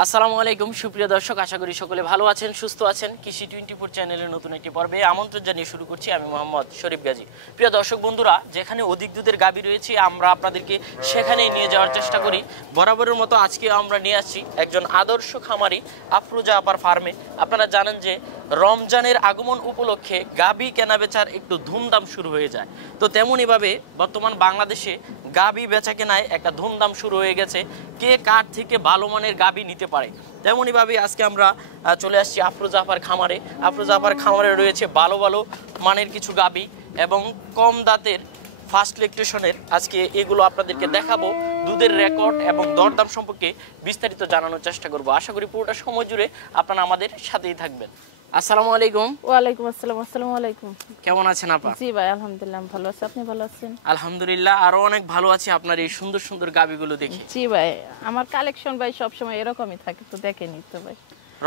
আসসালামু আলাইকুম সুপ্রিয় দর্শক, আশা করি সকলে ভালো আছেন, সুস্থ আছেন। কৃষি 24 চ্যানেলের নতুন একটি পর্বে আমন্ত্রণ জানিয়ে শুরু করছি আমি মোহাম্মদ শরীফ গাজী। প্রিয় দর্শক বন্ধুরা, যেখানে অধিক দুধের গাভী রয়েছে আমরা আপনাদেরকে সেখানেই নিয়ে যাওয়ার চেষ্টা করি। বরাবরের মতো আজকে আমরা নিয়ে আসছি একজন আদর্শ খামারি আফরোজা আপার ফার্মে। আপনারা জানেন যে রমজানের আগমন উপলক্ষে গাভী কেনাবেচার একটু ধুমধাম শুরু হয়ে যায়। তো তেমনইভাবে বর্তমান বাংলাদেশে গাভী বেচা কেনায় একটা ধুমধাম শুরু হয়ে গেছে। কে কার থেকে ভালো মানের গাভী নিতে পারে, তেমনইভাবে আজকে আমরা চলে আসছি আফরোজা আপার খামারে। আফরোজা আপার খামারে রয়েছে ভালো ভালো মানের কিছু গাভী এবং কম দাঁতের ফার্স্ট ল্যাকটেশনের। আজকে এগুলো আপনাদেরকে দেখাবো, দুধের রেকর্ড এবং দরদাম সম্পর্কে বিস্তারিত জানানোর চেষ্টা করব। আশা করি পুরোটা সময় জুড়ে আপনারা আমাদের সাথেই থাকবেন। আসসালামু আলাইকুম। ওয়ালাইকুম আসসালাম। আসসালামু আলাইকুম। কেমন আছেন আপা? জি ভাই, আলহামদুলিল্লাহ ভালো আছি। আপনি ভালো আছেন? আলহামদুলিল্লাহ, আরো অনেক ভালো আছি আপনার এই সুন্দর সুন্দর গাভীগুলো দেখে। জি ভাই, আমার কালেকশন ভাই সব সময় এরকমই থাকে, তো দেখেনি তো ভাই।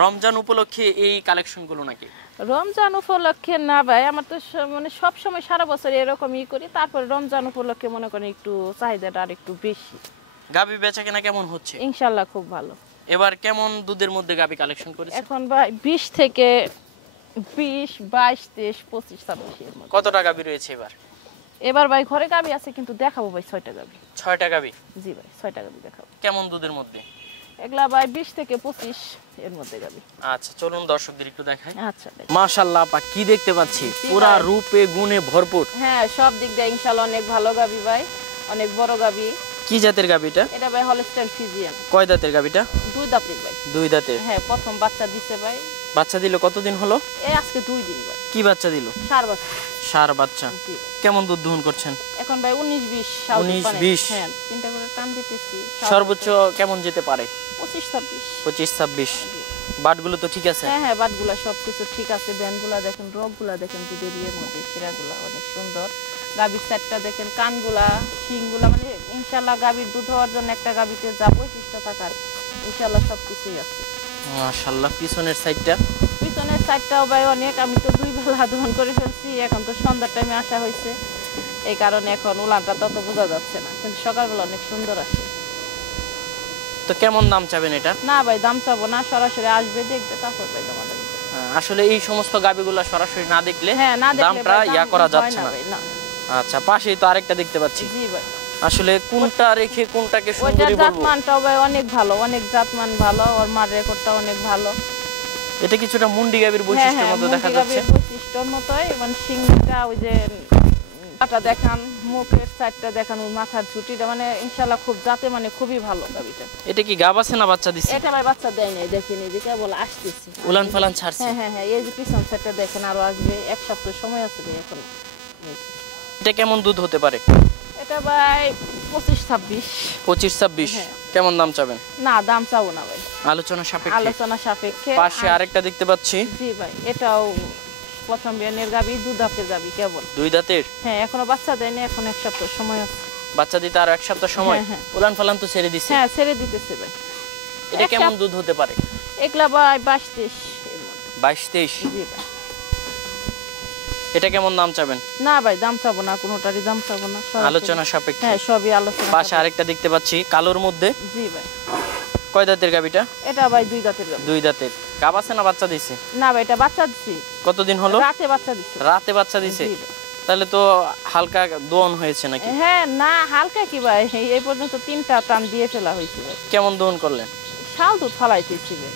রমজান উপলক্ষে এই কালেকশনগুলো নাকি? রমজান উপলক্ষে না ভাই, আমার তো মানে সব সময় সারা বছর এরকমই করি, তারপর রমজান উপলক্ষে মনে করেন একটু চাহিদাটা আর একটু বেশি। গাভী বেচা কেনা কেমন হচ্ছে? ইনশাআল্লাহ খুব ভালো। এবার কেমন দুধের মধ্যে গাভী কালেকশন করেছে? এখন ভাই 20 থেকে 20, 22, 23, 25, 26 এর মধ্যে। কতটা গাভী রয়েছে এবার? এবার ভাই ঘরে গাবি আছে, কিন্তু দেখাবো ভাই 6টা গাবি। 6টা গাভী? জি ভাই, 6টা গাবি দেখাবো। কেমন দুধের মধ্যে? এগুলা ভাই 20 থেকে 25 এর মধ্যে গাবি। আচ্ছা, চলুন দর্শকদের একটু দেখাই। আচ্ছা, মাশাআল্লাহ আপা, কি দেখতে পাচ্ছি, পুরা রূপে গুণে ভরপুর। হ্যাঁ, সব দিক দিয়ে ইনশাআল্লাহ অনেক ভালো গাবি ভাই, অনেক বড় গাবি। কি জাতের গাভীটা? এটা ভাই হলস্টাইন ফ্রিজিয়ান। কয় দাঁতের গাভীটা? 2 দাঁতের ভাই। 2 দাঁতের? হ্যাঁ, প্রথম বাচ্চা দিছে ভাই। বাচ্চা দিল কতদিন হলো? এই আজকে 2 দিন ভাই। কি বাচ্চা দিল? সার বাচ্চা। সার বাচ্চা। জি। কেমন দুধ দহন করছেন? এখন ভাই 19-20 19-20। হ্যাঁ, তিনটা করে টান দিতেছি। সর্বোচ্চ কেমন যেতে পারে? 25-26। 25-26। বাটগুলো তো ঠিক আছে? হ্যাঁ হ্যাঁ, বাটগুলা সবকিছু ঠিক আছে। ব্যান্ডগুলা দেখেন, রগগুলা দেখেন, দুধের ইয়ের মধ্যে শিরাগুলা অনেক সুন্দর। গাভীর সেটটা দেখেন, কানগুলা, শিংগুলা, মানে ইনশাআল্লাহ গাভীর দুধ হওয়ার জন্য একটা গাভীতে যা বৈশিষ্ট্য থাকার ইনশাআল্লাহ সবকিছুই আছে। মাশাআল্লাহ। পিছনের সাইডটা? পিছনের সাইডটাও ভাই অনেক, আমি তো 2 বেলা দহন করে ফেলছি। এখন তো সন্ধ্যার টাইমে আসা হয়েছে, এই কারণে এখন উলানটা তত বোঝা যাচ্ছে না, কিন্তু সকালবেলা অনেক সুন্দর আসে। তো কেমন দাম চাবেন এটা? না ভাই, দাম চাবো না, সরাসরি আসবে, দেখবে, তারপর ভাই দাম দেবে। আসলে এই সমস্ত গাভীগুলো সরাসরি না দেখলে হ্যাঁ, না দেখলে দামটা ইয়া করা যাচ্ছে না। না। আচ্ছা, পাশেই তো আরেকটা দেখতে পাচ্ছি। জি ভাই। আসলে কোনটা রেখে কোনটাকে ওইটার সুন্দরী বলবো? জাতমানটাও ভাই অনেক ভালো, অনেক জাতমান ভালো, ওর মার রেকর্ডটা অনেক ভালো। এটা কিছুটা মুন্ডি গাভীর বৈশিষ্ট্যের মতো দেখা যাচ্ছে। বৈশিষ্ট্যর মতোই, মানে সিংটা, ওই যে কাটা দেখান, মুখের সাইডটা দেখান, ওই মাথার ঝুটিটা, মানে ইনশাআল্লাহ খুব জাতে, মানে খুবই ভালো গাভীটা। এটা কি গাব আছে না বাচ্চা দিছে? এটা ভাই বাচ্চা দেয় নাই, দেখেন এই যে কেবল আসতেছে, উলান ফালান ছাড়ছে। হ্যাঁ হ্যাঁ হ্যাঁ, এই যে পিছন সাইডটা দেখেন, আরো আসবে, 1 সপ্তাহ সময় আছে ভাই এখন। এটা কেমন দুধ হতে পারে? এটা ভাই 25-26। 25-26। কেমন দাম চাবেন? না, দাম চাবো না ভাই, আলোচনা সাপেক্ষে। আলোচনা সাপেক্ষে। পাশে আরেকটা দেখতে পাচ্ছি। জি ভাই, এটাও প্রথম বিয়ানের গাবি, 2 দাঁতের গাবি কেবল। 2 দাঁতের? হ্যাঁ, এখনো বাচ্চা দেয়নি, এখন 1 সপ্তাহ সময় আছে বাচ্চা দিতে আর 1 সপ্তাহ সময়? হ্যাঁ। উলান ফালান তো ছেড়ে দিছে? হ্যাঁ, ছেড়ে দিতেছে ভাই। এটা কেমন দুধ হতে পারে? একলা ভাই 22-23 এর মধ্যে। 22-23? জি ভাই। এটা কেমন দাম চাবেন? না ভাই, দাম চাবো না, কোনোটারই দাম চাবো না, আলোচনা সাপেক্ষে। হ্যাঁ, সবই আলোচনা। পাশে আরেকটা দেখতে পাচ্ছি কালোর মধ্যে। জি ভাই। কয় দাঁতের গাবিটা? এটা ভাই 2 দাঁতের গাবি। 2 দাঁতের। গাব আছে না বাচ্চা দিছে? না ভাই, এটা বাচ্চা দিছি। কতদিন হলো? রাতে বাচ্চা দিছি। রাতে বাচ্চা দিছে? জি ভাই। তাহলে তো হালকা দোন হয়েছে নাকি? হ্যাঁ, না হালকা কি ভাই, এই পর্যন্ত 3টা টান দিয়ে ফেলা হয়েছে ভাই। কেমন দোন করলেন? শাল দুধ ফালাইতেছি ভাই।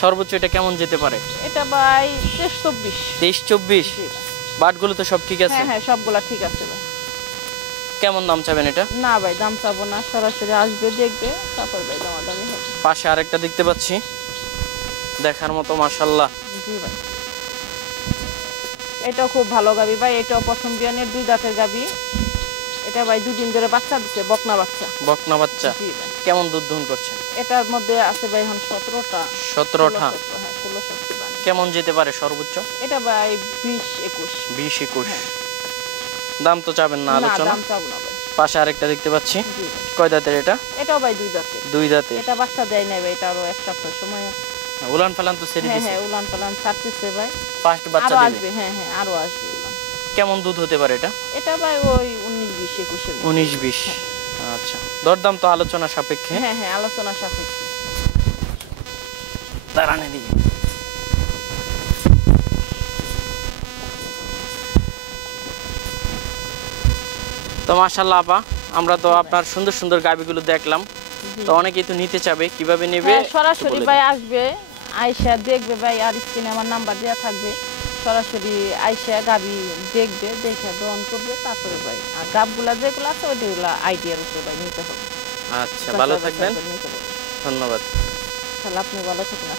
সর্বোচ্চ এটা কেমন যেতে পারে? এটা ভাই 23-24। 23-24? জি ভাই। বাটগুলো তো সব ঠিক আছে? হ্যাঁ হ্যাঁ, সবগুলা ঠিক আছে ভাই। কেমন দাম চাবেন এটা? না ভাই, দাম চাবো না, সরাসরি আসবে, দেখবে, তারপর ভাই দামাদামি হবে। পাশে আরেকটা দেখতে পাচ্ছি দেখার মতো, মাশাআল্লাহ। জি ভাই, এটাও খুব ভালো গাবি ভাই, এটাও প্রথম বিয়ানের 2 দাঁতের গাবি। এটা ভাই 2 দিন ধরে বাচ্চা দিচ্ছে, বকনা বাচ্চা। বকনা বাচ্চা? জি ভাই। কেমন দুধ দহন করছেন? এটার মধ্যে আছে ভাই এখন 17টা। 17টা? হ্যাঁ, 16-17 বানি। কেমন যেতে পারে সর্বোচ্চ? এটা ভাই 20-21। 20-21? দাম তো চাবেন না না, আলোচনা? দাম চাবো না ভাই। পাশে আরেকটা দেখতে পাচ্ছি। জি ভাই। কয় দাঁতের এটা? এটাও ভাই 2 দাঁতের। 2 দাঁতের? এটা বাচ্চা দেয় নাই ভাই, এটা আরো 1 সপ্তাহ সময় আছে। উলান ফালান তো ছেড়ে হ্যাঁ দিছে? হ্যাঁ, উলান পালান ছাড়তেছে ভাই। ফার্স্ট বাচ্চা আরো দিবে? আসবে, হ্যাঁ হ্যাঁ, আরো আসবে উলান। কেমন দুধ হতে পারে এটা? এটা ভাই ওই 19-20-21 এর মধ্যে। 19-20? আচ্ছা, দরদাম তো আলোচনা সাপেক্ষে? হ্যাঁ হ্যাঁ, আলোচনা সাপেক্ষে। দাঁড়ান এদিকে। তো মাশাআল্লাহ আপা, আমরা তো আপনার সুন্দর সুন্দর গাবিগুলো দেখলাম, তো অনেকেই তো নিতে চাবে, কিভাবে নেবে? হ্যাঁ, সরাসরি ভাই আসবে, আয়শা দেখবে ভাই, আর স্ক্রিনে আমার নাম্বার দেওয়া থাকবে। সরাসরি আয়শা গাবি দেখবে, দেখে দহন করবে, তারপরে ভাই আর গাবগুলা যেগুলো আছে ওইগুলো আইডিয়ার উপরে ভাই নিতে হবে। আচ্ছা, ভালো থাকবেন, নিতে হবে। ধন্যবাদ। তাহলে আপনি ভালো থাকুন।